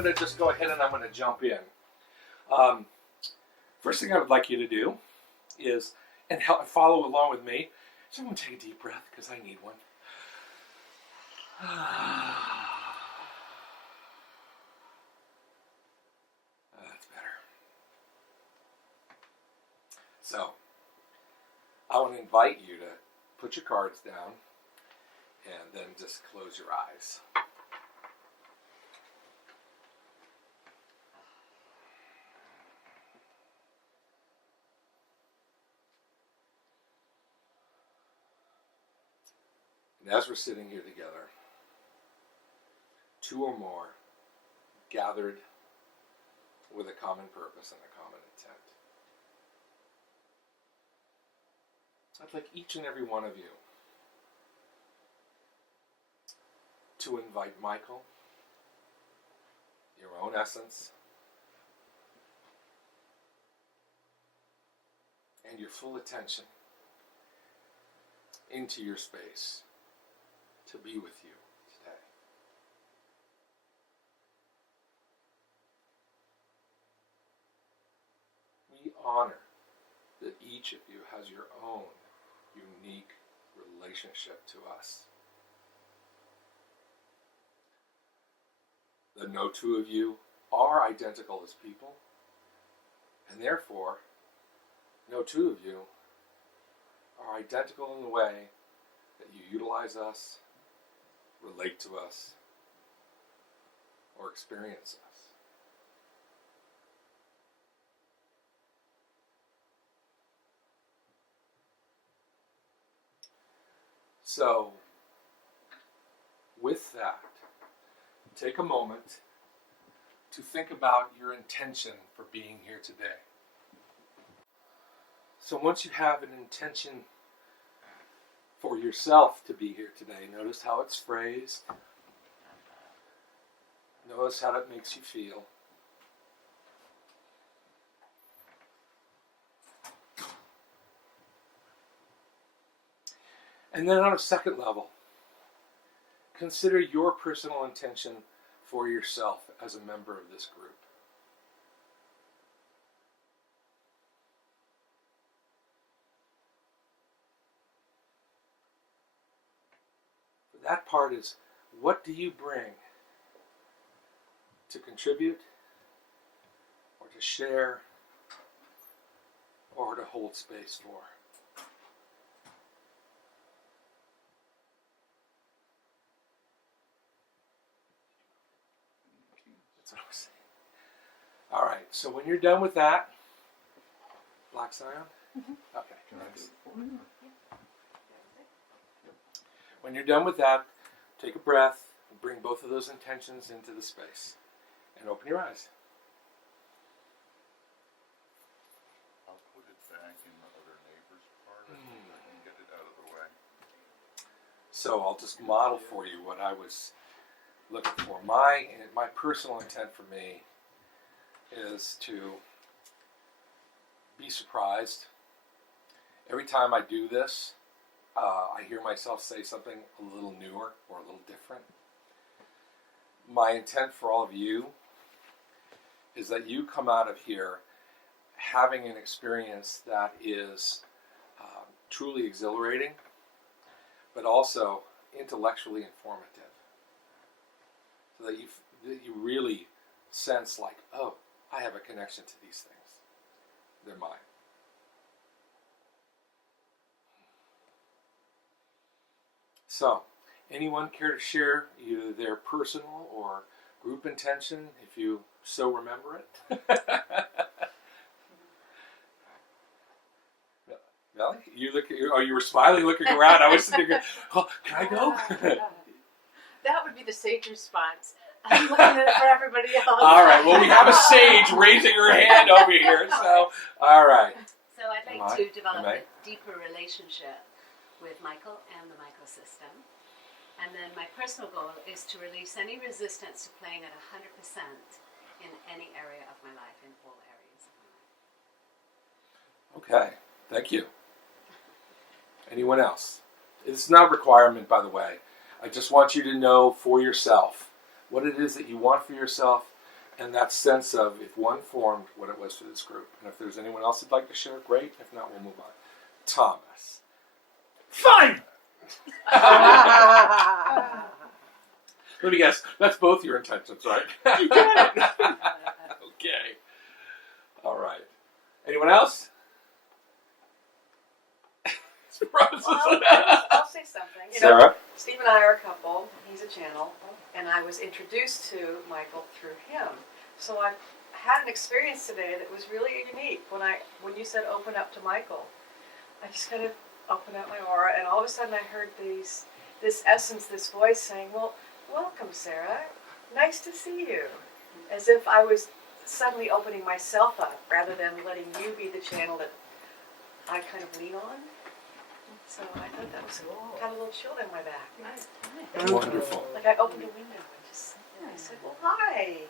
going to just go ahead and I'm going to jump in. First thing I would like you to do is, and follow along with me. So everyone take a deep breath, because I need one. That's better. So, I want to invite you to put your cards down and then just close your eyes. And as we're sitting here together, two or more gathered with a common purpose and a common intent. I'd like each and every one of you to invite Michael, your own essence, and your full attention into your space to be with you today. We honor that each of you has your own unique relationship to us. That no two of you are identical as people, and therefore, no two of you are identical in the way that you utilize us, relate to us, or experience us. So, with that, take a moment to think about your intention for being here today. So once you have an intention for yourself to be here today, notice how it's phrased. Notice how that makes you feel. And then on a second level, consider your personal intention for yourself as a member of this group. That part is, what do you bring to contribute, or to share, or to hold space for? That's what I was saying. All right, so when you're done with that, Black Scion? Mm-hmm. Okay, nice. When you're done with that, take a breath and bring both of those intentions into the space. And open your eyes. I'll put it back in the other neighbor's part so I can get it out of the way. So I'll just model for you what I was looking for. My personal intent for me is to be surprised. Every time I do this, I hear myself say something a little newer or a little different. My intent for all of you is that you come out of here having an experience that is truly exhilarating, but also intellectually informative. So that you really sense like, oh, I have a connection to these things. They're mine. So, anyone care to share either their personal or group intention, if you so remember it? Valley, you were smiling, looking around. I was sitting there, oh, can I go? That would be the sage response. I'm looking at it for everybody else. All right, well, we have a sage raising her hand over here, so, all right. So I'd like to develop a deeper relationship with Michael and the Michael system. And then my personal goal is to release any resistance to playing at 100% in any area of my life, in all areas of my life. Okay, thank you. Anyone else? It's not a requirement, by the way. I just want you to know for yourself what it is that you want for yourself, And that sense of if one formed what it was for this group. And if there's anyone else who'd like to share, great. If not, we'll move on. Thomas. Fine! Let me guess, that's both your intentions, right? You got it! Okay. All right. Anyone else? I'll say something. You know, Sarah? Steve and I are a couple. He's a channel, and I was introduced to Michael through him. So I had an experience today that was really unique. When you said open up to Michael, I just kind of opened up my aura, and all of a sudden I heard this essence, this voice saying, "Well, welcome, Sarah. Nice to see you." As if I was suddenly opening myself up rather than letting you be the channel that I kind of lean on. So I thought that was kind of a little chill in my back. Nice. Wonderful. Like I opened a window and just I said, "Well, hi."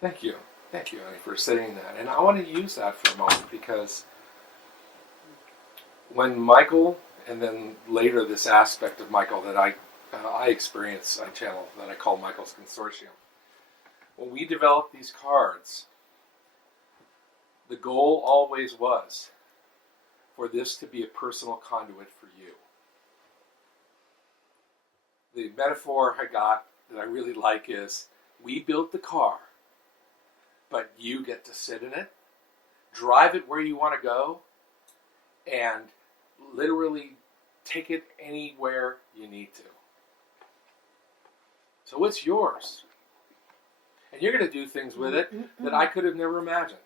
Thank you. Thank you, Annie, for saying that. And I want to use that for a moment because when Michael, and then later this aspect of Michael that I experience on channel that I call Michael's Consortium, when we developed these cards, the goal always was for this to be a personal conduit for you. The metaphor I got that I really like is, we built the car, but you get to sit in it, drive it where you want to go, and literally take it anywhere you need to. So it's yours. And you're going to do things with it that I could have never imagined.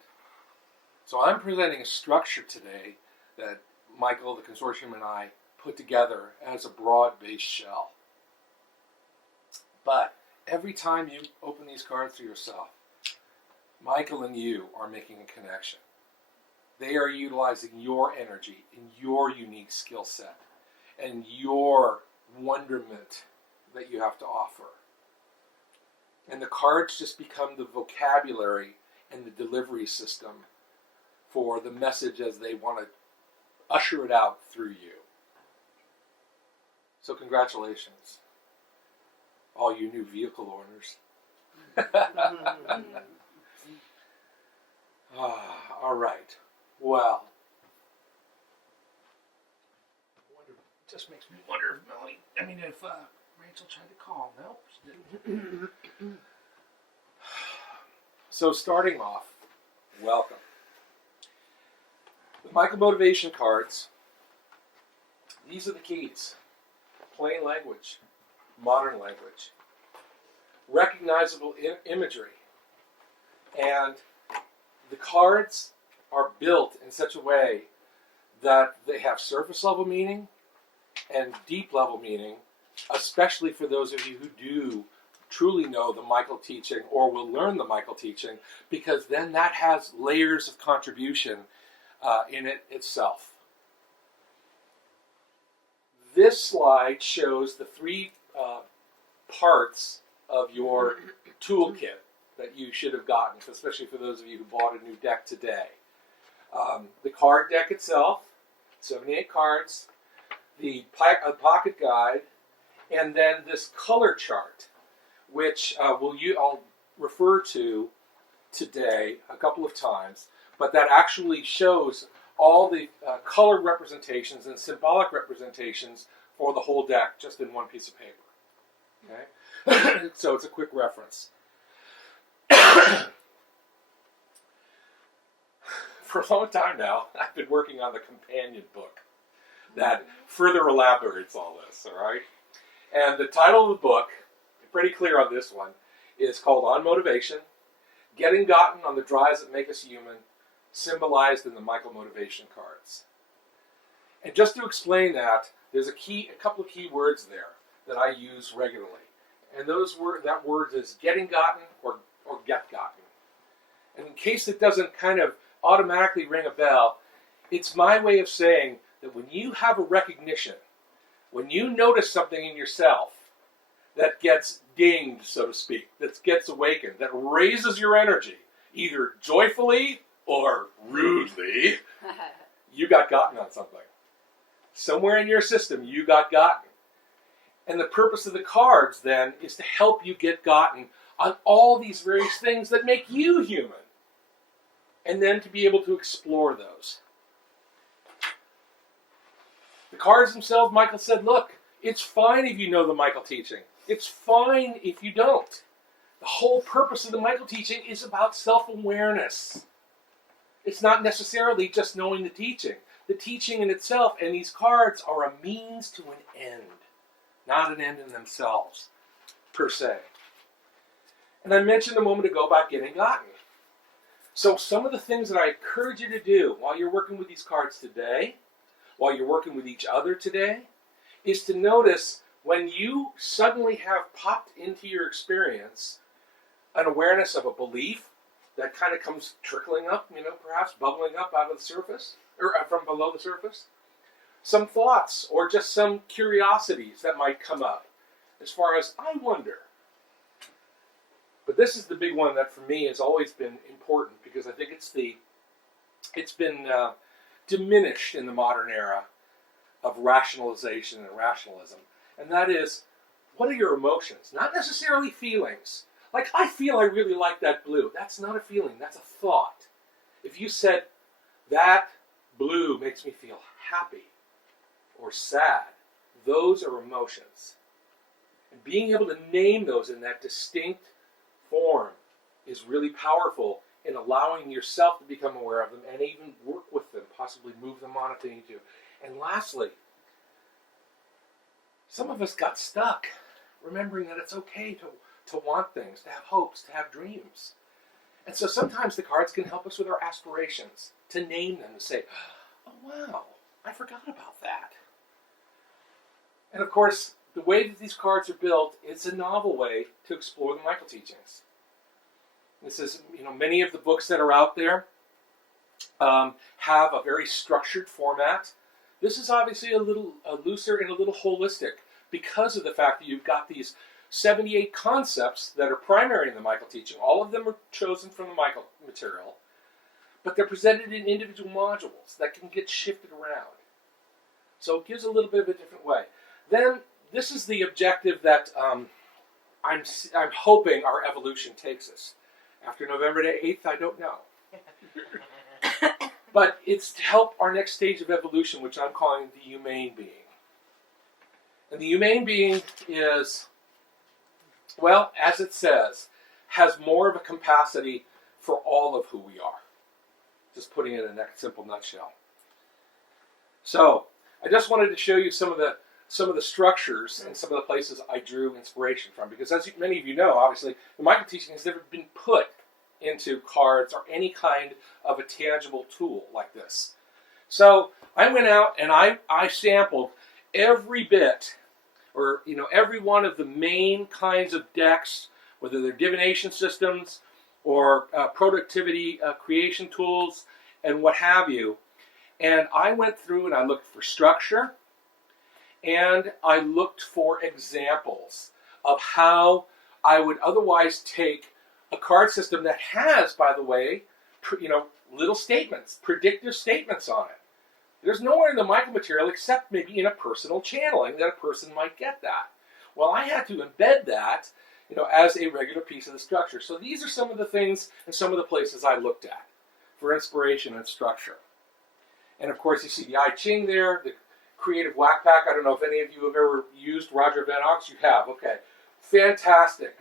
So I'm presenting a structure today that Michael, the consortium, and I put together as a broad-based shell. But every time you open these cards for yourself, Michael and you are making a connection. They are utilizing your energy and your unique skill set and your wonderment that you have to offer. And the cards just become the vocabulary and the delivery system for the message as they want to usher it out through you. So congratulations, all you new vehicle owners. All right. Well, it just makes me wonder if Melanie, if Rachel tried to call. No, she didn't. So starting off, welcome. The Michael Motivation Cards, these are the keys. Plain language, modern language, recognizable imagery, and the cards are built in such a way that they have surface level meaning and deep level meaning, especially for those of you who do truly know the Michael teaching or will learn the Michael teaching, because then that has layers of contribution in it itself. This slide shows the three parts of your toolkit that you should have gotten, especially for those of you who bought a new deck today. The card deck itself, 78 cards, the pocket guide, and then this color chart, which I'll refer to today a couple of times, but that actually shows all the color representations and symbolic representations for the whole deck just in one piece of paper. Okay? So it's a quick reference. For a long time now, I've been working on the companion book that further elaborates all this, all right? And the title of the book, pretty clear on this one, is called On Motivation, Getting Gotten on the Drives That Make Us Human, symbolized in the Michael Motivation Cards. And just to explain that, there's a couple of key words there that I use regularly. And that word is getting gotten or get gotten. And in case it doesn't kind of automatically ring a bell, it's my way of saying that when you have a recognition, when you notice something in yourself that gets dinged, so to speak, that gets awakened, that raises your energy, either joyfully or rudely, you got gotten on something. Somewhere in your system, you got gotten. And the purpose of the cards, then, is to help you get gotten on all these various things that make you human. And then to be able to explore those. The cards themselves, Michael said, look, it's fine if you know the Michael teaching. It's fine if you don't. The whole purpose of the Michael teaching is about self-awareness. It's not necessarily just knowing the teaching. The teaching in itself and these cards are a means to an end, not an end in themselves, per se. And I mentioned a moment ago about getting gotten. So some of the things that I encourage you to do while you're working with these cards today, while you're working with each other today, is to notice when you suddenly have popped into your experience an awareness of a belief that kind of comes trickling up, perhaps bubbling up out of the surface, or from below the surface. Some thoughts or just some curiosities that might come up as far as, I wonder. But this is the big one that for me has always been important because I think it's been diminished in the modern era of rationalization and rationalism. And that is, what are your emotions? Not necessarily feelings. Like, I feel I really like that blue. That's not a feeling, that's a thought. If you said, that blue makes me feel happy or sad, those are emotions. And being able to name those in that distinct form is really powerful in allowing yourself to become aware of them and even work with them, possibly move them on if they need to. And lastly, some of us got stuck remembering that it's okay to want things, to have hopes, to have dreams. And so sometimes the cards can help us with our aspirations, to name them, to say, oh wow, I forgot about that. And of course, the way that these cards are built, it's a novel way to explore the Michael teachings. This is, many of the books that are out there have a very structured format. This is obviously a little looser and a little holistic because of the fact that you've got these 78 concepts that are primary in the Michael teaching. All of them are chosen from the Michael material, but they're presented in individual modules that can get shifted around. So it gives a little bit of a different way. Then this is the objective that I'm hoping our evolution takes us. After November the 8th, I don't know. But it's to help our next stage of evolution, which I'm calling the humane being. And the humane being is, well, as it says, has more of a capacity for all of who we are. Just putting it in a simple nutshell. So, I just wanted to show you some of the structures and some of the places I drew inspiration from. Because as many of you know, obviously, the Michael teaching has never been put into cards or any kind of a tangible tool like this. So I went out and I sampled every bit, or every one of the main kinds of decks, whether they're divination systems or productivity creation tools and what have you. And I went through and I looked for structure, and I looked for examples of how I would otherwise take a card system that has, by the way, little statements, predictive statements on it. There's nowhere in the Michael material except maybe in a personal channeling that a person might get that. Well, I had to embed that, as a regular piece of the structure. So these are some of the things and some of the places I looked at for inspiration and structure. And of course, you see the I Ching there, the Creative Whack Pack. I don't know if any of you have ever used Roger Van Ox. You have, okay. Fantastic.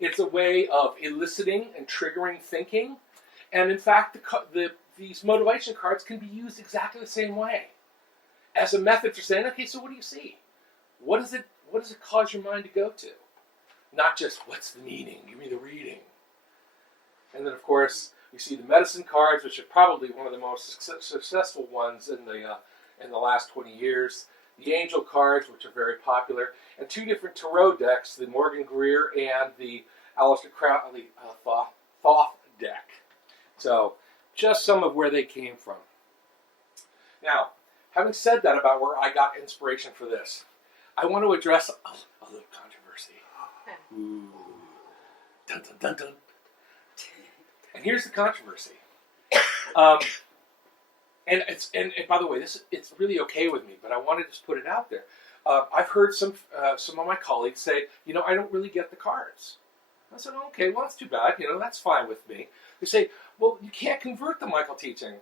It's a way of eliciting and triggering thinking. And in fact, these motivation cards can be used exactly the same way. As a method for saying, okay, so what do you see? What does it cause your mind to go to? Not just, what's the meaning? Give me the reading. And then, of course, we see the medicine cards, which are probably one of the most successful ones in the last 20 years. The angel cards, which are very popular, and two different tarot decks, the Morgan Greer and the Aleister Crowley Thoth deck. So, just some of where they came from. Now, having said that about where I got inspiration for this, I want to address a little controversy. Ooh. Dun, dun, dun, dun. And here's the controversy. And by the way, it's really okay with me, but I want to just put it out there. I've heard some of my colleagues say, I don't really get the cards. I said, okay, well, that's too bad. That's fine with me. They say, well, you can't convert the Michael teaching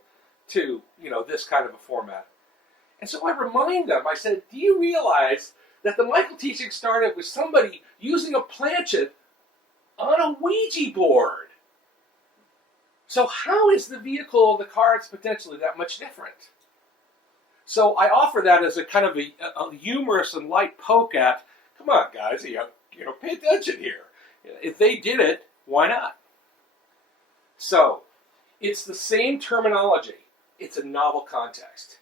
to, this kind of a format. And so I remind them, I said, do you realize that the Michael teaching started with somebody using a planchette on a Ouija board? So how is the vehicle of the cards potentially that much different? So I offer that as a kind of a humorous and light poke at, come on, guys, pay attention here. If they did it, why not? So it's the same terminology. It's a novel context.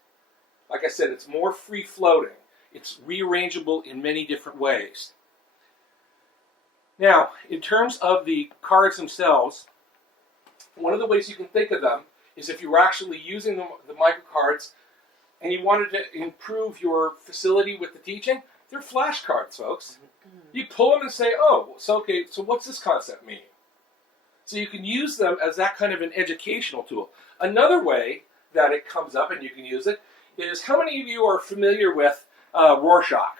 Like I said, it's more free-floating. It's rearrangeable in many different ways. Now, in terms of the cards themselves, one of the ways you can think of them is if you were actually using the Michael cards and you wanted to improve your facility with the teaching, they're flashcards, folks. You pull them and say, oh, so what's this concept mean? So you can use them as that kind of an educational tool. Another way that it comes up and you can use it is, how many of you are familiar with Rorschach,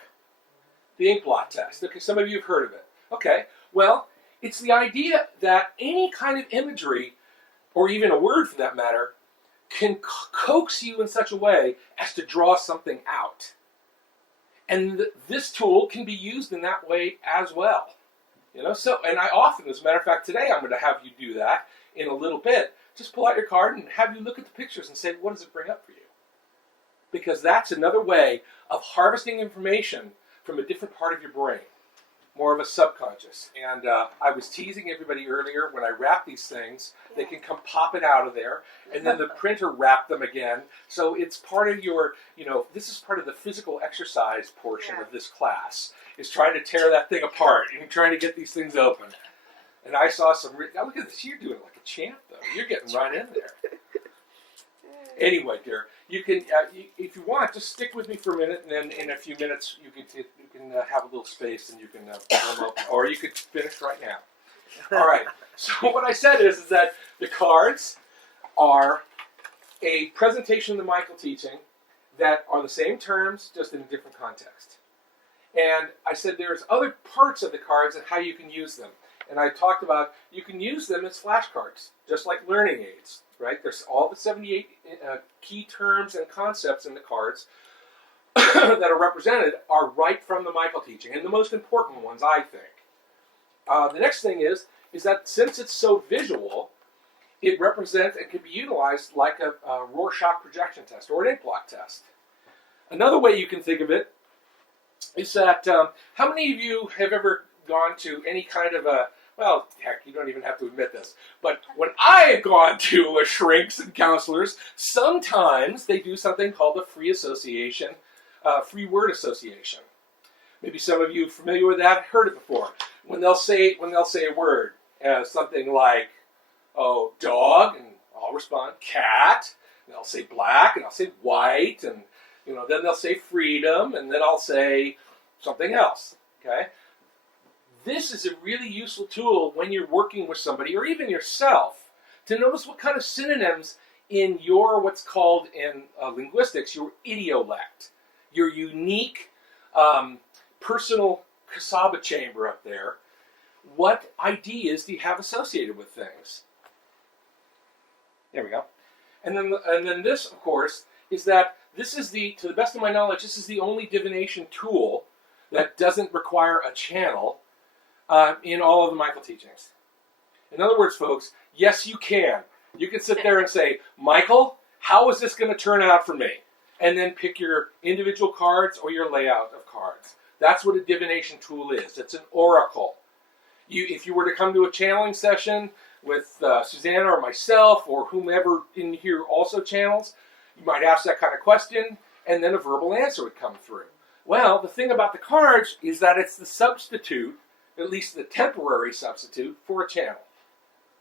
the ink blot test? Okay, some of you have heard of it. Okay, well, it's the idea that any kind of imagery, or even a word for that matter, can coax you in such a way as to draw something out. And this tool can be used in that way as well. And I often, as a matter of fact, today I'm going to have you do that in a little bit. Just pull out your card and have you look at the pictures and say, what does it bring up for you? Because that's another way of harvesting information from a different part of your brain, more of a subconscious. And I was teasing everybody earlier, when I wrap these things, they can come popping out of there, and then the printer wrapped them again. So it's part of your, this is part of the physical exercise portion of this class, is trying to tear that thing apart and trying to get these things open. And I saw now look at this, you're doing it like a champ, though. You're getting right in there. Anyway, dear, you can, if you want, just stick with me for a minute, and then in a few minutes you can have a little space and you can pull them open, or you could finish right now. All right. So what I said is that the cards are a presentation of the Michael teaching that are the same terms, just in a different context. And I said there's other parts of the cards and how you can use them. And I talked about you can use them as flashcards, just like learning aids, right? There's all the 78 key terms and concepts in the cards that are represented are right from the Michael teaching, and the most important ones, I think. The next thing is that since it's so visual, it represents and can be utilized like a Rorschach projection test or an ink blot test. Another way you can think of it is that how many of you have ever gone to any kind of a, well, heck, you don't even have to admit this, but when I have gone to shrinks and counselors, sometimes they do something called a free association, free word association. Maybe some of you are familiar with that, heard it before. When they'll say a word, something like, oh, dog, and I'll respond, cat, and I'll say black, and I'll say white, and then they'll say freedom, and then I'll say something else. Okay? This is a really useful tool when you're working with somebody, or even yourself, to notice what kind of synonyms in your, what's called in linguistics, your idiolect, your unique personal cassava chamber up there. What ideas do you have associated with things? There we go. And then this, of course, is that this is to the best of my knowledge, this is the only divination tool that doesn't require a channel in all of the Michael teachings. In other words, folks, yes, you can. You can sit there and say, Michael, how is this going to turn out for me? And then pick your individual cards or your layout of cards. That's what a divination tool is. It's an oracle. If you were to come to a channeling session with Susanna or myself or whomever in here also channels, you might ask that kind of question, and then a verbal answer would come through. Well, the thing about the cards is that it's the substitute, at least the temporary substitute, for a channel.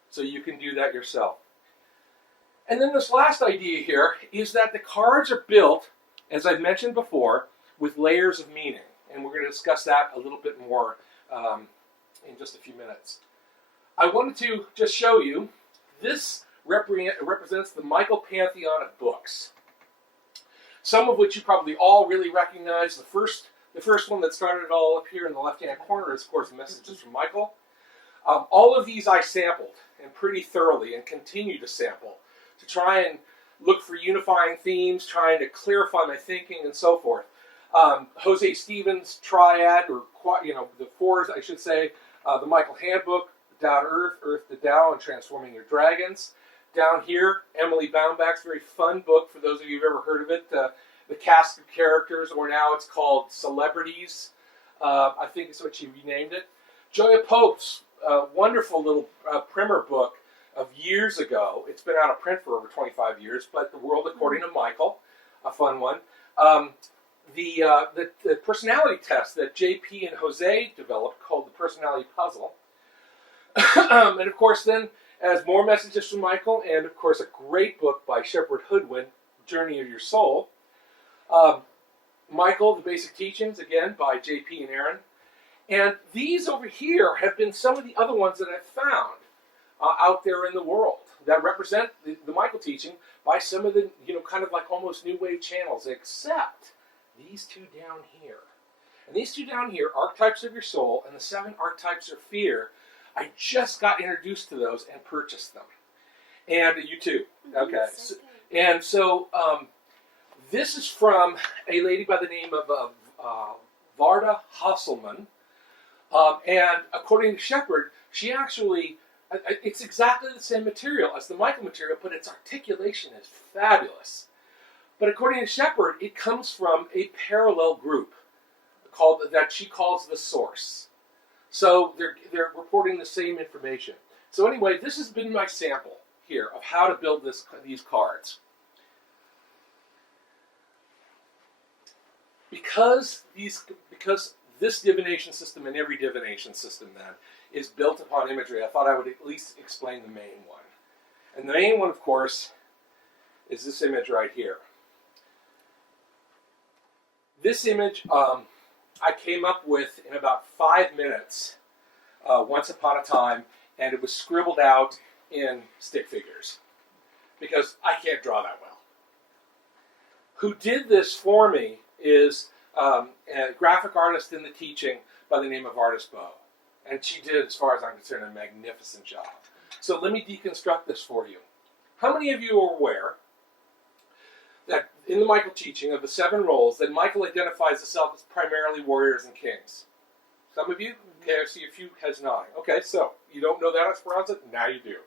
So you can do that yourself. And then this last idea here is that the cards are built, as I've mentioned before, with layers of meaning. And we're going to discuss that a little bit more in just a few minutes. I wanted to just show you, this represents the Michael Pantheon of books. Some of which you probably all really recognize. The first one that started it all up here in the left-hand corner is, of course, Messages from Michael. All of these I sampled, and pretty thoroughly, and continue to sample, to try and look for unifying themes, trying to clarify my thinking, and so forth. Jose Stevens' triad, or the fours, I should say, the Michael Handbook, Down to Earth, Earth to Tao, and Transforming Your Dragons. Down here, Emily Baumbach's very fun book, for those of you who've ever heard of it, The Cast of Characters, or now it's called Celebrities. I think it's what she renamed it. Joya Pope's wonderful little primer book of years ago. It's been out of print for over 25 years, but The World According to Michael, a fun one. The personality test that JP and Jose developed, called the Personality Puzzle. And of course then, as more messages from Michael, and of course a great book by Shepard Hoodwin, Journey of Your Soul. Michael, The Basic Teachings, again, by JP and Aaron. And these over here have been some of the other ones that I've found out there in the world that represent the Michael teaching by some of the, kind of like almost new wave channels, except these two down here. And these two down here, Archetypes of Your Soul and the 7 Archetypes of Fear, I just got introduced to those and purchased them. And you too. Okay. So this is from a lady by the name of Varda Hasselman. And according to Shepard, she actually, it's exactly the same material as the Michael material, but its articulation is fabulous. But according to Shepard, it comes from a parallel group that she calls the source. So they're reporting the same information. So anyway, this has been my sample here of how to build these cards. Because this divination system and every divination system then is built upon imagery, I thought I would at least explain the main one. And the main one, of course, is this image right here. This image I came up with in about 5 minutes once upon a time, and it was scribbled out in stick figures because I can't draw that well. Who did this for me is a graphic artist in the teaching by the name of Artist Bo. And she did, as far as I'm concerned, a magnificent job. So let me deconstruct this for you. How many of you are aware that in the Michael teaching of the 7 roles, that Michael identifies himself as primarily warriors and kings? Some of you? Okay, I see a few heads nodding. Okay, so you don't know that, Esperanza? Now you do.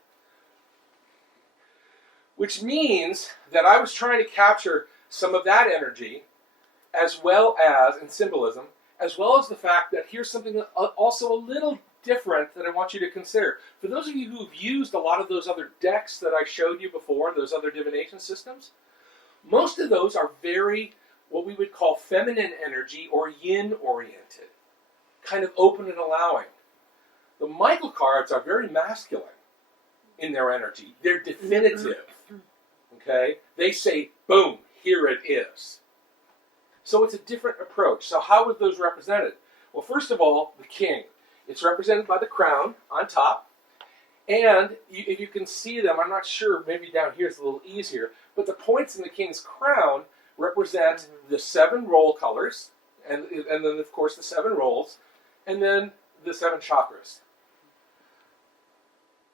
Which means that I was trying to capture some of that energy, as well as, in symbolism, as well as the fact that here's something also a little different that I want you to consider. For those of you who've used a lot of those other decks that I showed you before, those other divination systems, most of those are very, what we would call feminine energy or yin-oriented, kind of open and allowing. The Michael cards are very masculine in their energy. They're definitive. Okay? They say, boom, here it is. So it's a different approach. So how are those represented? Well, first of all, the king. It's represented by the crown on top. And if you can see them, I'm not sure, maybe down here is a little easier, but the points in the king's crown represent the 7 role colors, and then, of course, the 7 roles, and then the 7 chakras.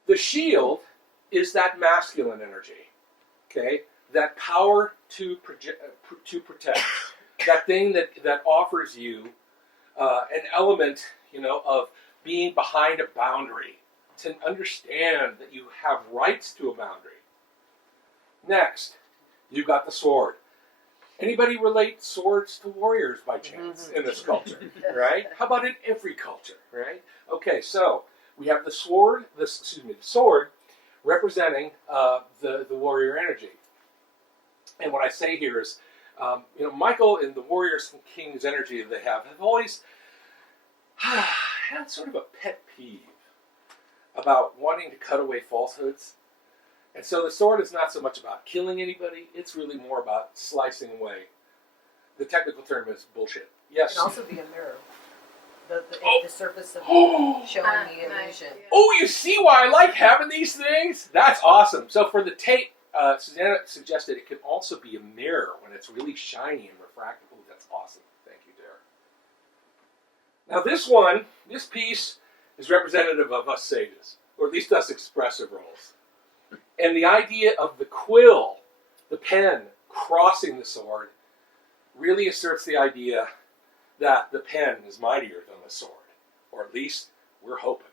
The shield is that masculine energy, okay? That power to protect. That thing that offers you an element, of being behind a boundary, to understand that you have rights to a boundary. Next, you've got the sword. Anybody relate swords to warriors by chance in this culture, right? How about in every culture, right? Okay, so we have the sword, the sword representing the warrior energy. And what I say here is, Michael and the warriors and kings energy that they have always had sort of a pet peeve about wanting to cut away falsehoods. And so the sword is not so much about killing anybody, it's really more about slicing away. The technical term is bullshit. Yes? It can also be a mirror. The surface of showing the illusion. Oh, you see why I like having these things? That's awesome. So for the tape, Susanna suggested it can also be a mirror when it's really shiny and refractive. Oh, that's awesome. Thank you, Derek. Now this piece is representative of us sages, or at least us expressive roles. And the idea of the quill, the pen, crossing the sword, really asserts the idea that the pen is mightier than the sword, or at least we're hoping.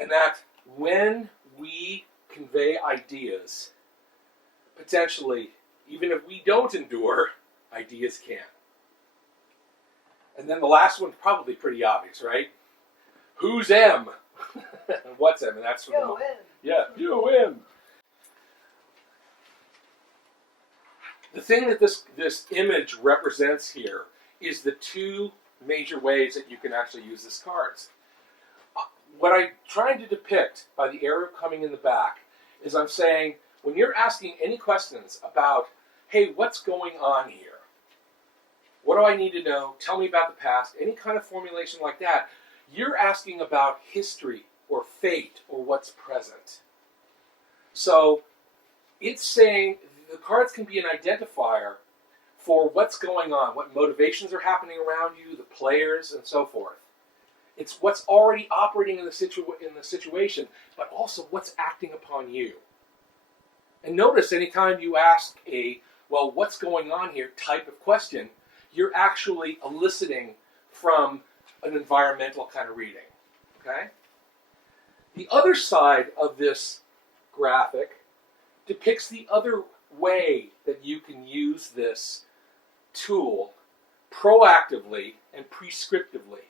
And that when we convey ideas, potentially, even if we don't endure, ideas can. And then the last one's probably pretty obvious, right? Who's M? And what's M? And that's from Go in. Yeah, you win. The thing that this image represents here is the two major ways that you can actually use this cards. What I'm trying to depict by the arrow coming in the back is I'm saying, when you're asking any questions about, hey, what's going on here? What do I need to know? Tell me about the past. Any kind of formulation like that. You're asking about history or fate or what's present. So it's saying the cards can be an identifier for what's going on, what motivations are happening around you, the players, and so forth. It's what's already operating in the situation, but also what's acting upon you. And notice anytime you ask a, well, what's going on here type of question, you're actually eliciting from an environmental kind of reading. Okay? The other side of this graphic depicts the other way that you can use this tool proactively and prescriptively.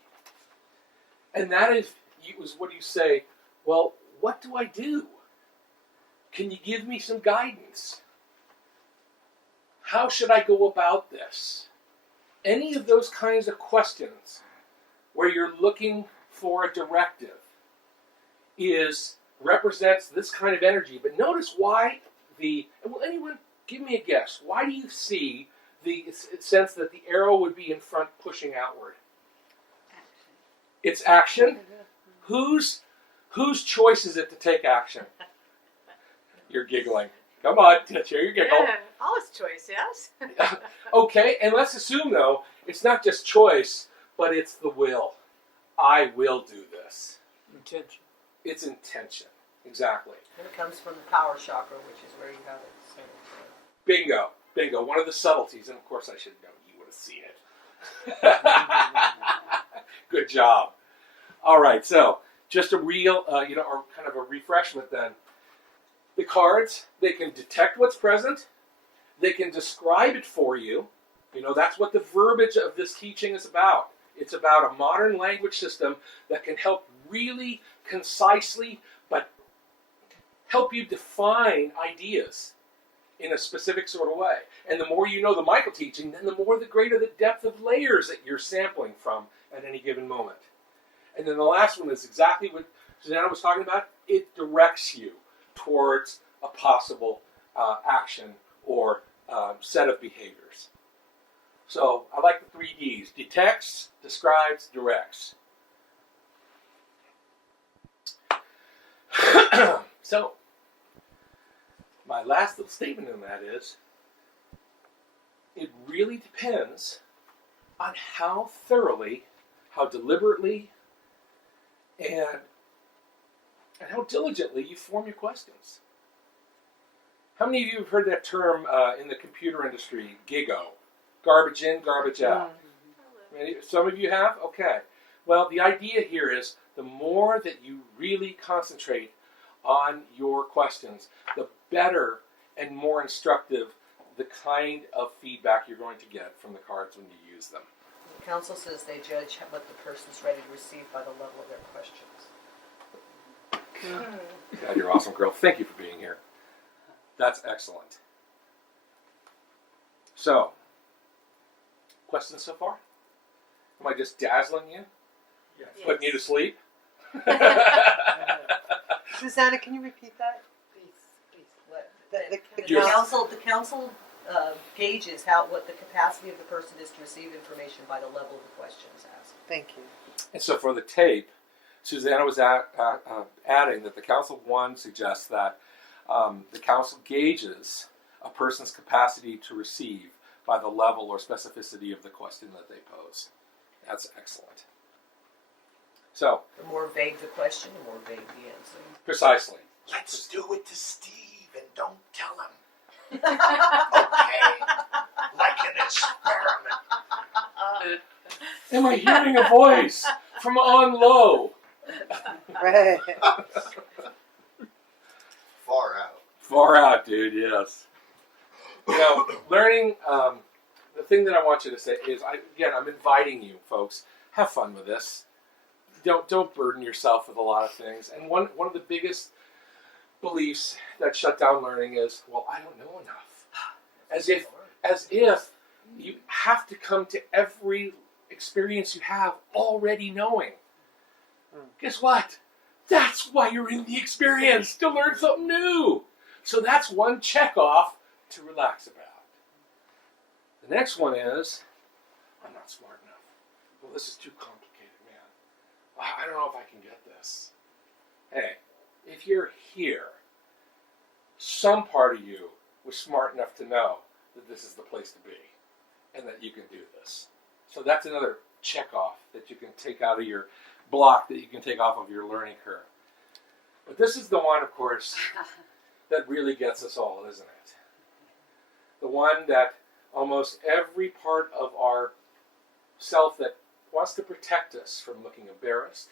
And that is what you say, well, what do I do? Can you give me some guidance? How should I go about this? Any of those kinds of questions where you're looking for a directive represents this kind of energy. But notice why will anyone give me a guess? Why do you see the sense that the arrow would be in front pushing outward? It's action. Whose choice is it to take action? You're giggling. Come on, share your giggle. Yeah, Allah's choice, yes. Okay, and let's assume, though, it's not just choice, but it's the will. I will do this. Intention. It's intention. Exactly. And it comes from the power chakra, which is where you have it. So, Bingo. Bingo. One of the subtleties, and of course I should know, you would have seen it. Good job. All right, so just a real, or kind of a refreshment then. The cards, they can detect what's present. They can describe it for you. That's what the verbiage of this teaching is about. It's about a modern language system that can help really concisely, but help you define ideas in a specific sort of way. And the more you know the Michael teaching, then the greater the depth of layers that you're sampling from at any given moment. And then the last one is exactly what Susanna was talking about. It directs you towards a possible action or set of behaviors. So I like the 3 Ds. Detects, describes, directs. So my last little statement on that is, it really depends on how thoroughly, how deliberately, and how diligently you form your questions. How many of you have heard that term in the computer industry, GIGO? Garbage in, garbage out. Some of you have? Okay. Well, the idea here is the more that you really concentrate on your questions, the better and more instructive the kind of feedback you're going to get from the cards when you use them. the council says they judge what the person's ready to receive by the level of their questions. God, you're awesome, girl. Thank you for being here. That's excellent. So, questions so far? Am I just dazzling you? Yes. Putting you to sleep? Susanna, can you repeat that? Please. The council gauges what the capacity of the person is to receive information by the level of the questions asked. Thank you. And so for the tape, Susanna was adding that the Council 1 suggests that the Council gauges a person's capacity to receive by the level or specificity of the question that they pose. That's excellent. So, The more vague the question, the more vague the answer. precisely. Let's do it to Steve and don't tell him. Okay. Like an experiment. Am I hearing a voice from on low? Right. Far out. Far out, dude, yes. You know, learning, the thing that I want you to say is, I'm inviting you, folks, have fun with this. Don't burden yourself with a lot of things. And one of the biggest beliefs that shut down learning is, well, I don't know enough. As if you have to come to every experience you have already knowing. Guess what? That's why you're in the experience, to learn something new. So that's one check off to relax about. The next one is, I'm not smart enough. Well, this is too complicated, man. I don't know if I can get this. Hey, if you're here, some part of you was smart enough to know that this is the place to be and that you can do this. So that's another check off that you can take out of your block, that you can take off of your learning curve. But this is the one, of course, that really gets us all, isn't it? The one that almost every part of our self that wants to protect us from looking embarrassed,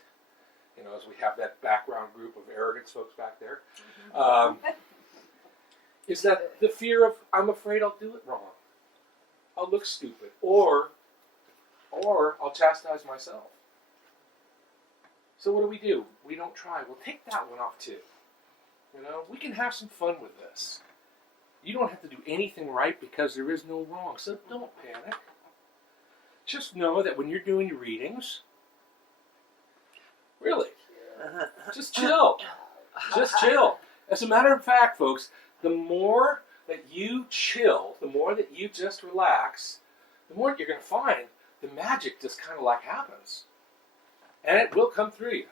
you know, as we have that background group of arrogance folks back there, is that the fear of, I'm afraid I'll do it wrong. I'll look stupid, or I'll chastise myself. So what do? We don't try. We'll take that one off too. You know, we can have some fun with this. You don't have to do anything right because there is no wrong. So don't panic. Just know that when you're doing your readings, really, just chill. Just chill. As a matter of fact, folks, the more that you chill, the more that you just relax, the more you're going to find the magic just kind of like happens. And it will come through you.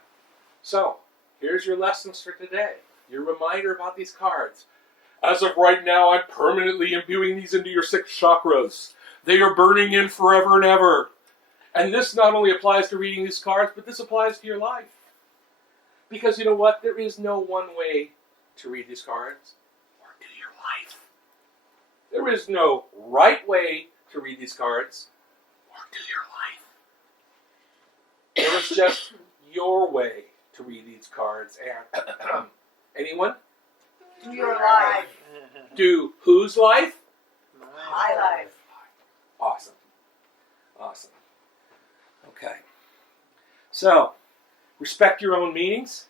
So, here's your lessons for today. Your reminder about these cards. As of right now, I'm permanently imbuing these into your 6 chakras. They are burning in forever and ever. And this not only applies to reading these cards, but this applies to your life. Because you know what? There is no one way to read these cards or do your life. There is no right way to read these cards or do your life. There is just your way to read these cards. And anyone? Do your life. Do whose life? My life. Awesome. Awesome. Okay. So, respect your own meanings.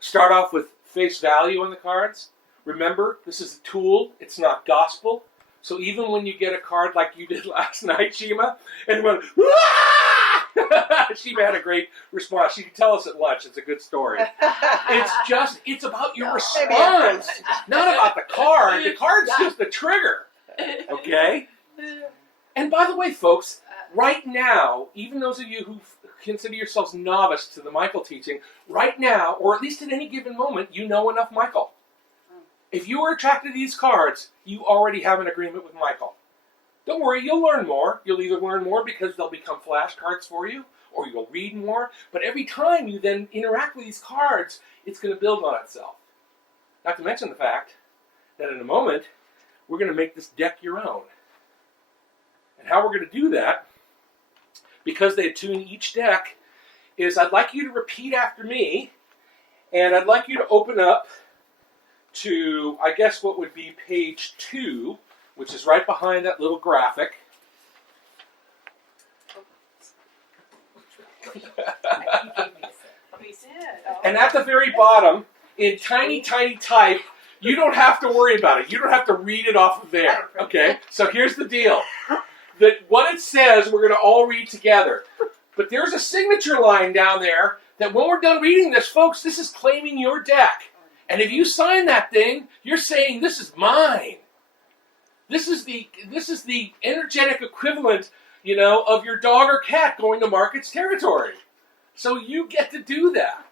Start off with face value on the cards. Remember, this is a tool. It's not gospel. So even when you get a card like you did last night, Shima, and went, Shima had a great response. She could tell us at lunch. It's a good story. It's about your response, not about the card. The card's just the trigger. Okay? And by the way, folks, right now, even those of you who consider yourselves novice to the Michael teaching, right now, or at least at any given moment, you know enough Michael. If you are attracted to these cards, you already have an agreement with Michael. Don't worry, you'll learn more. You'll either learn more because they'll become flashcards for you, or you'll read more. But every time you then interact with these cards, it's going to build on itself. Not to mention the fact that in a moment, we're going to make this deck your own. And how we're going to do that, because they attune each deck, is I'd like you to repeat after me, and I'd like you to open up to, I guess, what would be page 2, which is right behind that little graphic. And at the very bottom, in tiny, tiny type, you don't have to worry about it. You don't have to read it off of there. Okay? So here's the deal. That what it says, we're going to all read together. But there's a signature line down there that when we're done reading this, folks, this is claiming your deck. And if you sign that thing, you're saying, this is mine. This is the energetic equivalent, you know, of your dog or cat going to mark its territory. So you get to do that.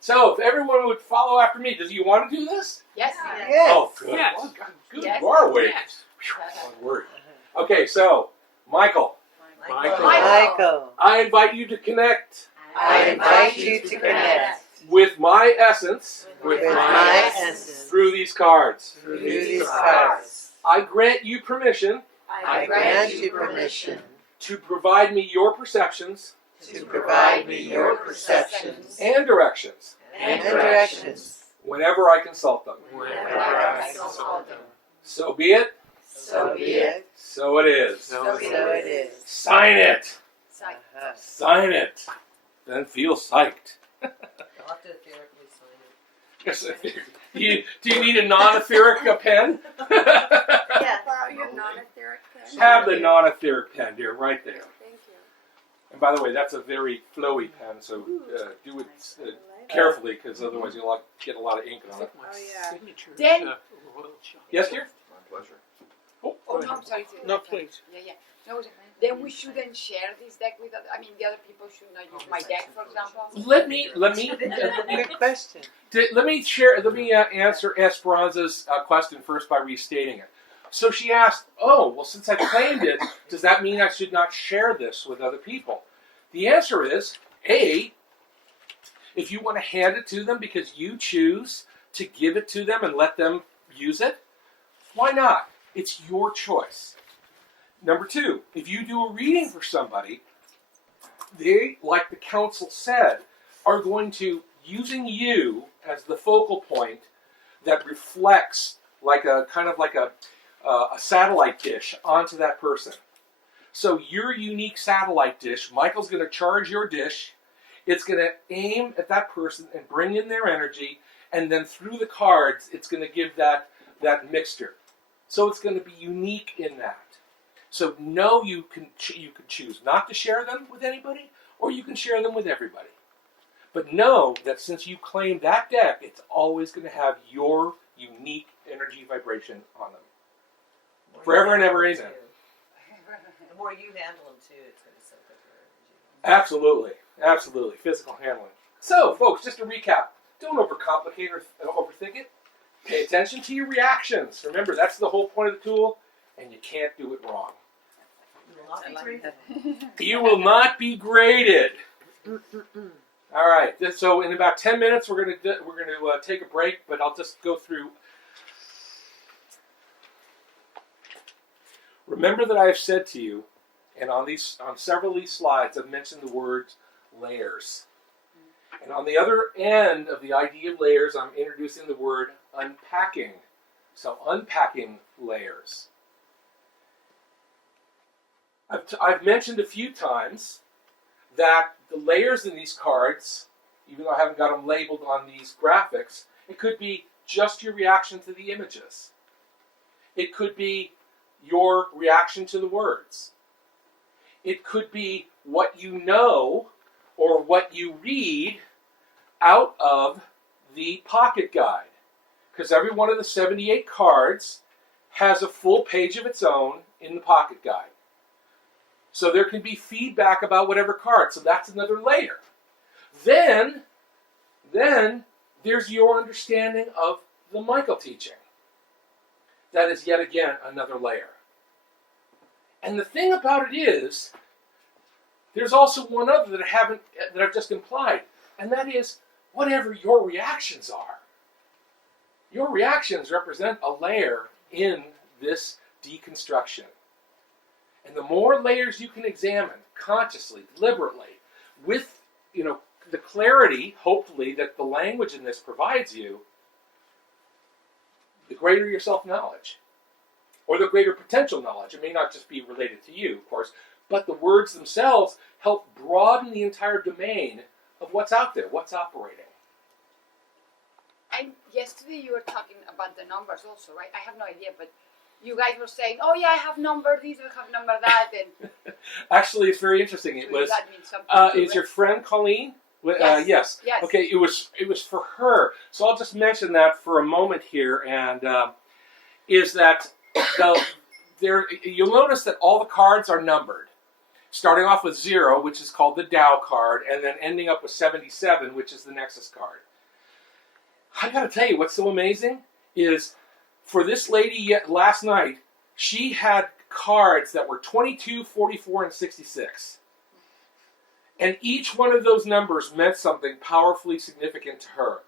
So if everyone would follow after me, do you want to do this? Yes. Yes. Oh, good. Yes. Well, good. Yes. You are awake. Yes. Whew, one word. Okay, so, Michael. Michael. Michael. I invite you to connect. I invite you to connect with my essence with my essence through these cards. through these cards. I grant you permission I grant you permission to provide me your perceptions to provide me your perceptions and directions and directions whenever I consult them. whenever I consult them. So be it, So be it, so it is. so it is. Sign it. Psych. Sign it. Then feel psyched. I'll have to theoretically sign it. Yes, do you need a non-etheric pen? Yeah. Borrow your non-etheric pen. Have the non-etheric pen, dear, right there. Thank you. And by the way, that's a very flowy pen, so do it carefully, because otherwise you'll get a lot of ink on it. Oh yeah. Then, Yes, dear? My pleasure. Oh, oh no, I'm sorry. No, please. Yeah. No, then we shouldn't share this deck with other, I mean, the other people should not use my deck, for example. Let me Good question. answer Esperanza's question first by restating it. So she asked, oh, well, since I claimed it, does that mean I should not share this with other people? The answer is, A, if you want to hand it to them because you choose to give it to them and let them use it, why not? It's your choice. Number two, if you do a reading for somebody, they, like the council said, are going to, using you as the focal point that reflects like a kind of like a satellite dish onto that person. So your unique satellite dish, Michael's going to charge your dish. It's going to aim at that person and bring in their energy, and then through the cards, it's going to give that mixture. So it's going to be unique in that. So no, you can choose not to share them with anybody, or you can share them with everybody. But know that since you claim that deck, it's always going to have your unique energy vibration on them. The more Forever you and ever, handle amen. them, too. The more you handle them too, it's going to soak up your energy. Absolutely. Physical handling. So, folks, just to recap, don't overcomplicate or overthink it. Pay attention to your reactions. Remember, that's the whole point of the tool, and you can't do it wrong. You will not be graded. All right. So in about 10 minutes, we're going to take a break, but I'll just go through. Remember that I have said to you, and on several of these slides, I've mentioned the words layers. And on the other end of the idea of layers, I'm introducing the word unpacking. So unpacking layers. I've mentioned a few times that the layers in these cards, even though I haven't got them labeled on these graphics, it could be just your reaction to the images. It could be your reaction to the words. It could be what you know or what you read out of the pocket guide. Because every one of the 78 cards has a full page of its own in the pocket guide. So there can be feedback about whatever card. So that's another layer. Then there's your understanding of the Michael teaching. That is yet again another layer. And the thing about it is, there's also one other that I've just implied, and that is whatever your reactions are. Your reactions represent a layer in this deconstruction. And the more layers you can examine consciously, deliberately, with the clarity, hopefully, that the language in this provides you, the greater your self-knowledge. Or the greater potential knowledge. It may not just be related to you, of course, but the words themselves help broaden the entire domain of what's out there, what's operating. And yesterday you were talking about the numbers also, right? I have no idea, but you guys were saying, oh yeah, I have number this, I have number that, and Actually, it's very interesting. It was. that means something. Is your friend Colleen? Yes. Yes. Okay. It was for her. So I'll just mention that for a moment here, and is that you'll notice that all the cards are numbered, starting off with 0, which is called the Tao card, and then ending up with 77, which is the Nexus card. I got to tell you, what's so amazing is, for this lady last night, she had cards that were 22, 44, and 66. And each one of those numbers meant something powerfully significant to her.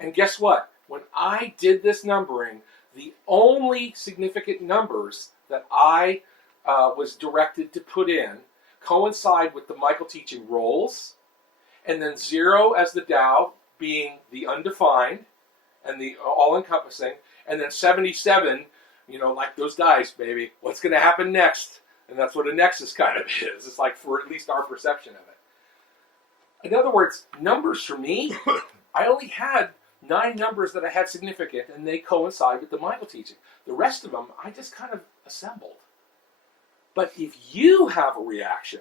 And guess what? When I did this numbering, the only significant numbers that I was directed to put in coincide with the Michael teaching roles, and then 0 as the Tao being the undefined and the all-encompassing, and then 77, like those dice, baby. What's going to happen next? And that's what a nexus kind of is. It's like for at least our perception of it. In other words, numbers for me, I only had 9 numbers that I had significant, and they coincide with the Michael teaching. The rest of them, I just kind of assembled. But if you have a reaction,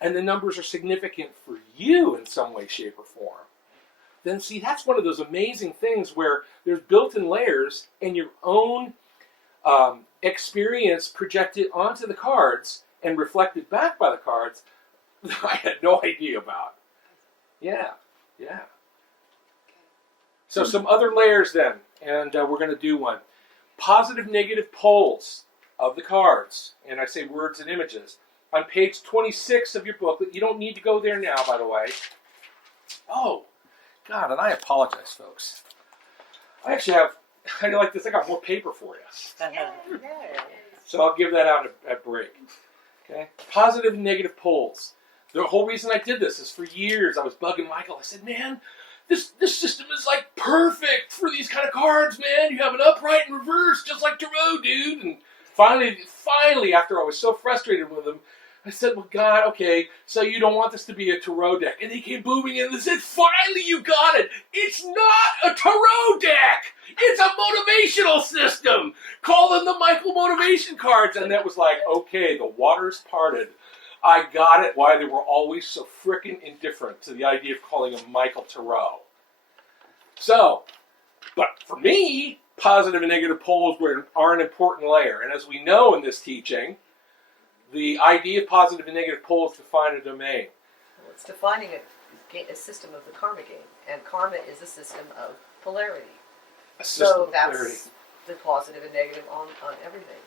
and the numbers are significant for you in some way, shape, or form, then see, that's one of those amazing things where there's built-in layers and your own experience projected onto the cards and reflected back by the cards that I had no idea about. Yeah. So some other layers then, and we're going to do one. Positive, negative poles of the cards, and I say words and images. On page 26 of your booklet, you don't need to go there now, by the way. Oh, God, and I apologize, folks. I actually have, how do you like this? I got more paper for you. So I'll give that out at break. Okay? Positive and negative poles. The whole reason I did this is for years I was bugging Michael. I said, man, this system is like perfect for these kind of cards, man. You have an upright and reverse, just like Tarot, dude. And finally, after I was so frustrated with him, I said, well, God, okay, so you don't want this to be a Tarot deck. And he came booming in and said, finally you got it. It's not a Tarot deck. It's a motivational system. Call them the Michael Motivation Cards. And that was like, okay, the waters parted. I got it, why they were always so frickin' indifferent to the idea of calling him Michael Tarot. So, but for me, positive and negative poles are an important layer. And as we know in this teaching, the idea of positive and negative poles define a domain. Well, it's defining a system of the karma game, and karma is a system of polarity. So that's the positive and negative on everything.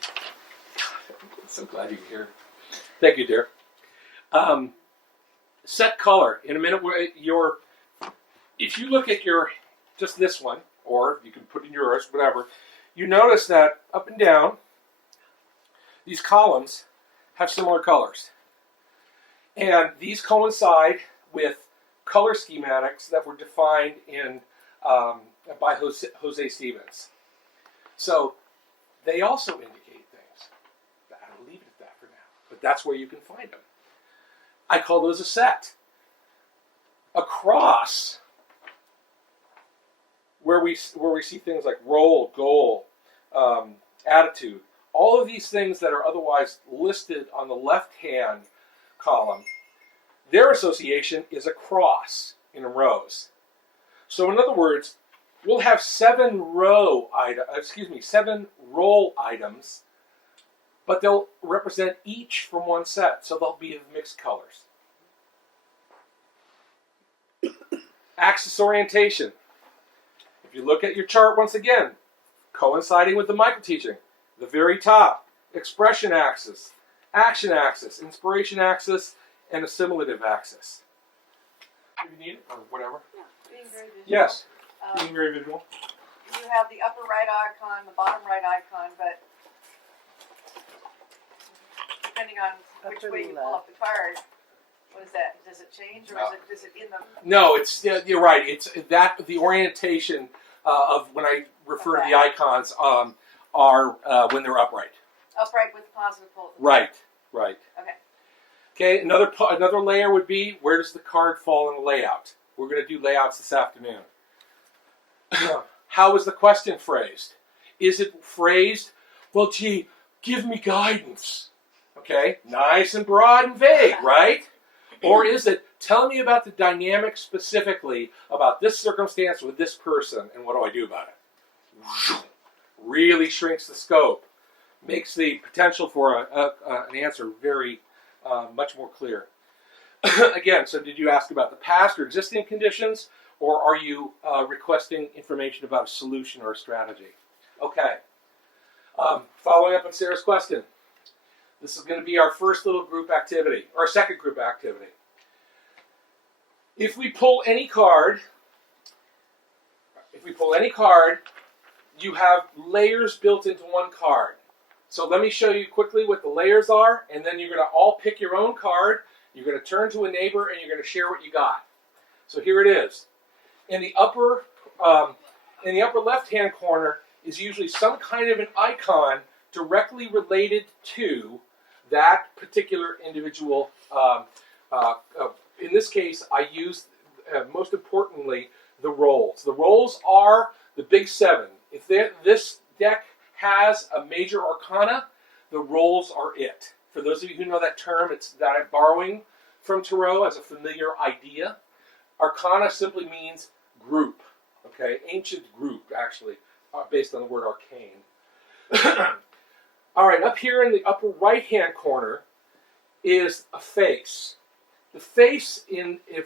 I'm so glad you're here. Thank you, dear. Set color. In a minute, if you look at just this one, or you can put in yours, whatever, you notice that up and down, these columns have similar colors. And these coincide with color schematics that were defined by Jose Stevens. So they also indicate things. I'll leave it at that for now. But that's where you can find them. I call those a set. Across, where we see things like role, goal, attitude, all of these things that are otherwise listed on the left-hand column, their association is a cross in rows. So in other words, we'll have 7 role items, but they'll represent each from one set, so they'll be of mixed colors. Axis orientation. If you look at your chart once again, coinciding with the Michael teaching, the very top, expression axis, action axis, inspiration axis, and assimilative axis. Do you need it or whatever? Yeah, being very visual. Yes, being very visual. You have the upper right icon, the bottom right icon, but depending on which way you pull up the card, what is that? Does it change, or is it in the? No, it's you're right. It's that the orientation of when I refer to the icons are when they're upright. Upright with the positive pole. Right. Okay. Okay. Another layer would be, where does the card fall in the layout? We're going to do layouts this afternoon. How is the question phrased? Is it phrased, well, gee, give me guidance? Okay, nice and broad and vague, right? Or is it, tell me about the dynamic specifically about this circumstance with this person, and what do I do about it? Really shrinks the scope, makes the potential for an answer very much more clear. Again, so did you ask about the past or existing conditions, or are you requesting information about a solution or a strategy? Okay. Following up on Sarah's question, this is going to be our first little group activity, or second group activity. if we pull any card, you have layers built into one card. So let me show you quickly what the layers are, and then you're going to all pick your own card. You're going to turn to a neighbor, and you're going to share what you got. So here it is. In the upper left-hand corner is usually some kind of an icon directly related to that particular individual. In this case, I use, most importantly, the roles. The roles are the big seven. If this deck has a major arcana, the roles are it. For those of you who know that term, it's that I'm borrowing from Tarot as a familiar idea. Arcana simply means group, okay? Ancient group, actually, based on the word arcane. All right, up here in the upper right-hand corner is a face. The face,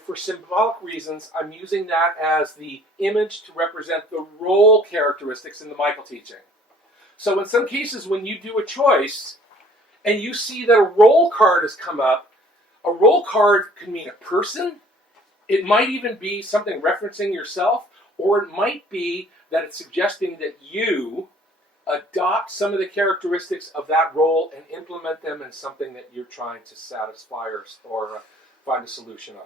for symbolic reasons, I'm using that as the image to represent the role characteristics in the Michael teaching. So in some cases, when you do a choice, and you see that a role card has come up, a role card can mean a person. It might even be something referencing yourself, or it might be that it's suggesting that you adopt some of the characteristics of that role and implement them in something that you're trying to satisfy or find a solution on.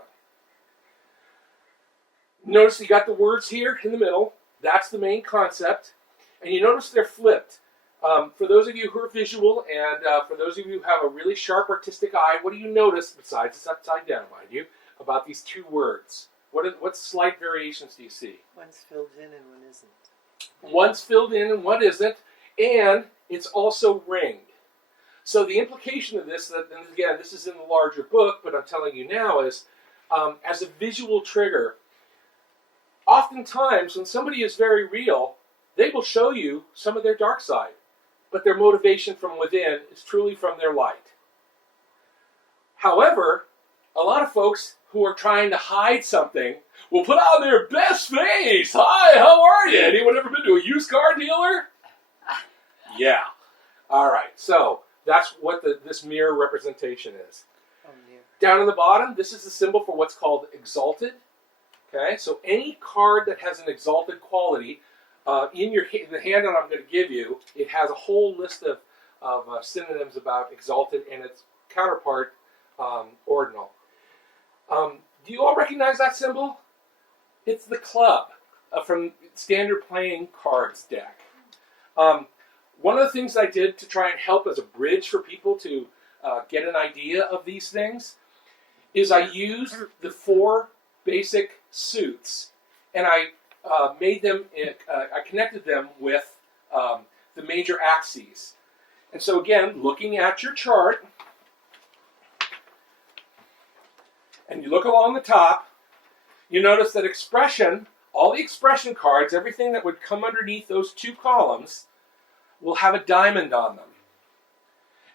Notice you got the words here in the middle. That's the main concept. And you notice they're flipped. For those of you who are visual, and for those of you who have a really sharp artistic eye, what do you notice, besides it's upside down, mind you, about these two words? What slight variations do you see? One's filled in and one isn't. One's filled in and one isn't, and it's also ringed. So the implication of this, and again, this is in the larger book, but I'm telling you now, is as a visual trigger, oftentimes when somebody is very real, they will show you some of their dark side, but their motivation from within is truly from their light. However, a lot of folks who are trying to hide something will put on their best face. Hi, how are you? Anyone ever been to a used car dealer? Yeah. All right, so that's what this mirror representation is. Oh, near. Down in the bottom, this is the symbol for what's called exalted. Okay, so any card that has an exalted quality, in the handout I'm going to give you, it has a whole list of synonyms about exalted and its counterpart, ordinal. Do you all recognize that symbol? It's the club from Standard Playing Cards deck. One of the things I did to try and help as a bridge for people to get an idea of these things is I used the 4 basic suits, and I made them. I connected them with the major axes. And so again, looking at your chart, and you look along the top, you notice that expression, all the expression cards, everything that would come underneath those 2 columns, will have a diamond on them.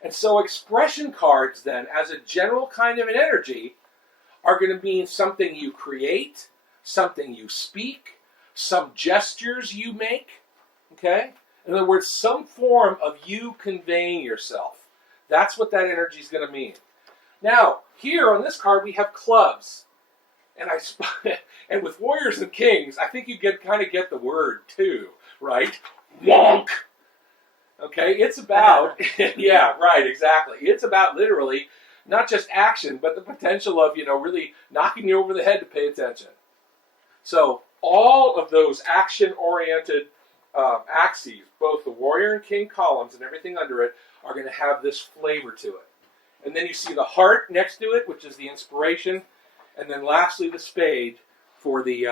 And so expression cards then, as a general kind of an energy, are going to mean something you create, something you speak, some gestures you make, okay? In other words, some form of you conveying yourself. That's what that energy is going to mean. Now, here on this card we have clubs. And with warriors and kings, I think you kind of get the word too, right? Wonk! Okay, it's about, yeah, right, exactly. It's about literally not just action, but the potential of, really knocking you over the head to pay attention. So all of those action-oriented axes, both the warrior and king columns and everything under it, are going to have this flavor to it. And then you see the heart next to it, which is the inspiration, and then lastly the spade for the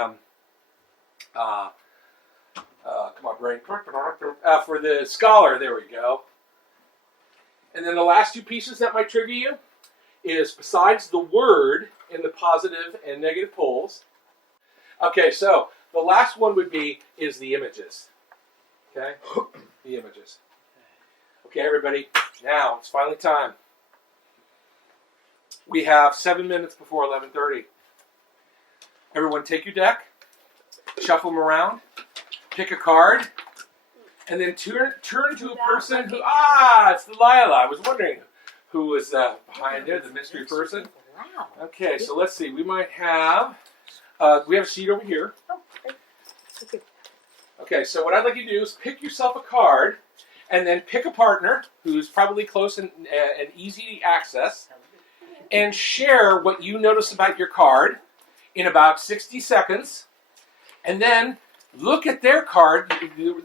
come on, brain. For the scholar, there we go. And then the last 2 pieces that might trigger you is, besides the word in the positive and negative poles. Okay, so the last one is the images. Okay, the images. Okay, everybody, now it's finally time. We have 7 minutes before 11:30. Everyone take your deck, shuffle them around, pick a card, and then turn to a person who, it's Delilah. I was wondering who was behind there, the mystery person. Wow. Okay, so let's see. We might have We have a seat over here. Okay, so what I'd like you to do is pick yourself a card, and then pick a partner who's probably close and easy to access, and share what you notice about your card in about 60 seconds, and then look at their card,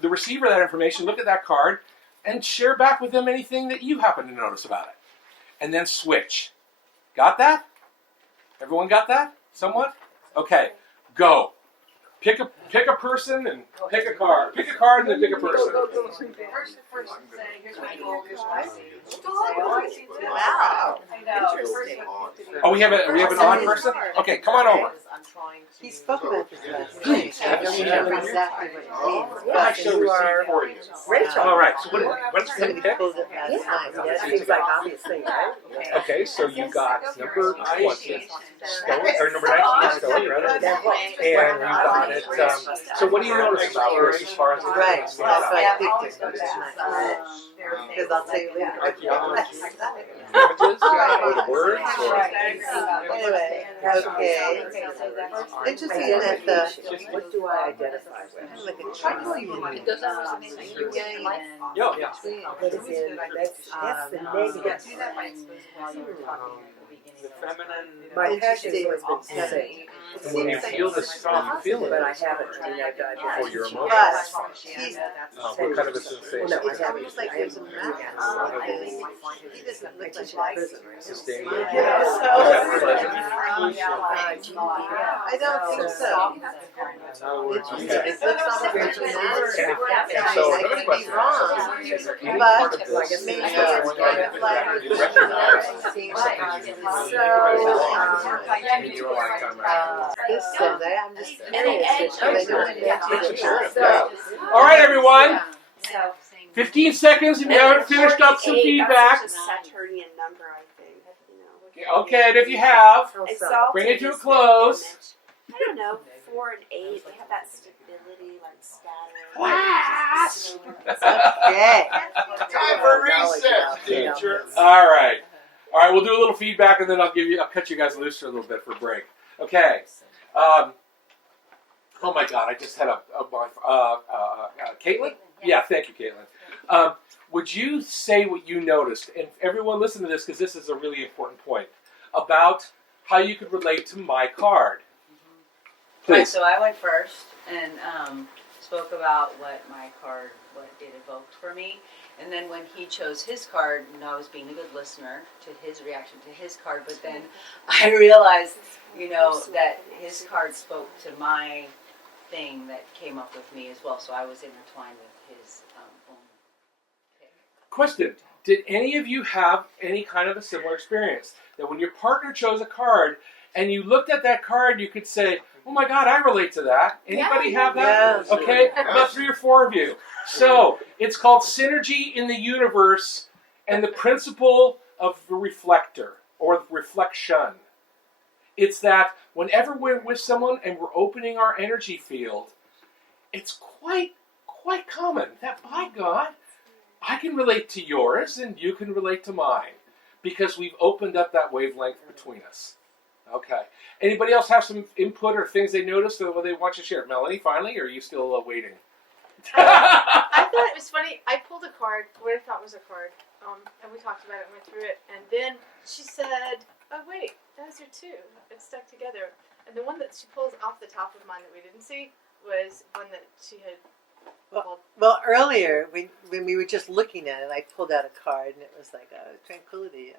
the receiver of that information, look at that card, and share back with them anything that you happen to notice about it. And then switch. Got that? Everyone got that? Somewhat? Okay, go. Pick a person and pick a card. Pick a card and then pick a person. First say, here's my goal, here's what I see. Wow. I know. Oh, we have an odd person? Okay, come on over. He spoke about this last night. I don't remember exactly what it means. So You are for you. Rachel. All right, so what's the Somebody pick? pulled it last night. Yeah, it seems like obvious thing, right? Okay, so you got number 20, Stone, or number 19, Stone, rather. And you got it. So what do you notice about this as far as the Right, that's difference? what I picked it tonight. Because I'll tell you later. Images, or the words, or Anyway, okay. Interesting that what do I identify with? Kind of like a choice. yeah. But again, that's the negative. The feminine. My hashtag has been set. And when you feel this strong feeling, But I haven't, I mean, I've got. for your emotional But response, he's. what kind of a sensation? Well, no, it's almost like there's a mask. He doesn't look like a prisoner. Sustained. Yeah, Is that pleasant? I don't think so. It looks almost like a mask. And so I another could be question wrong, is there any part of but this maybe that's it's going kind on of like that you with recognize something in your lifetime? this Sunday, I'm just curious, but I don't mention it. All right, everyone. 15 seconds and you haven't finished up some feedback. That's a Saturnian number, I think. You know. Okay, and if you have, Exalted bring it to a is the close. image. I don't know, 4 and 8, they have that stability, like static. Class! Okay. Time for recess, teacher. All right, we'll do a little feedback and then I'll cut you guys loose for a little bit for a break. Okay. Oh my God, I just had Caitlin? Yeah, thank you, Caitlin. Would you say what you noticed? And everyone listen to this because this is a really important point about how you could relate to my card. Right, Please. so I went first and spoke about what my card, what it evoked for me. And then when he chose his card, and I was being a good listener to his reaction to his card, but then I realized, that his card spoke to my thing that came up with me as well. So I was intertwined with his own pick. Question. Did any of you have any kind of a similar experience? That when your partner chose a card and you looked at that card, you could say, oh my God, I relate to that. Anybody have that? Yes. Okay, about 3 or 4 of you. So, it's called synergy in the universe and the principle of the reflector or reflection. It's that whenever we're with someone and we're opening our energy field, it's quite common that, by God, I can relate to yours and you can relate to mine because we've opened up that wavelength between us. Okay. Anybody else have some input or things they noticed or they want to share? Melanie, finally, or are you still waiting? I thought it was funny. I pulled a card, what I thought was a card, and we talked about it and went through it. And then she said, oh, wait, those are 2. It's stuck together. And the one that she pulls off the top of mine that we didn't see was one that she had pulled. Well, earlier, when we were just looking at it, I pulled out a card and it was like, tranquility,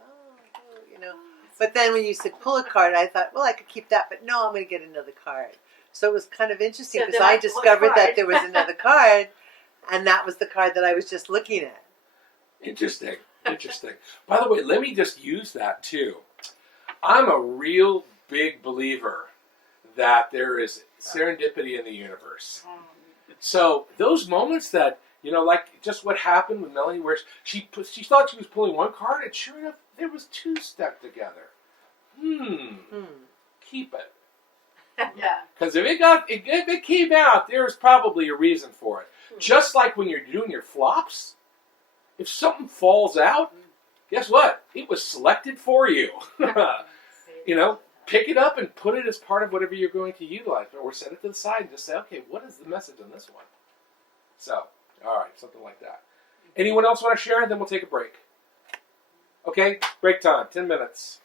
But then when you said pull a card, I thought, well, I could keep that, but no, I'm going to get another card. So it was kind of interesting So because then I I pulled a discovered that card. there was another card, and that was the card that I was just looking at. Interesting. By the way, let me just use that too. I'm a real big believer that there is serendipity in the universe. So those moments that, like just what happened with Melanie, where she thought she was pulling one card, and sure enough, there was 2 stuck together. Keep it. Yeah. Because if it came out, there's probably a reason for it. Just like when you're doing your flops, if something falls out, guess what? It was selected for you. pick it up and put it as part of whatever you're going to utilize, or set it to the side and just say, okay, what is the message on this one? So, all right, something like that. Anyone else want to share? Then we'll take a break. Okay, break time, 10 minutes.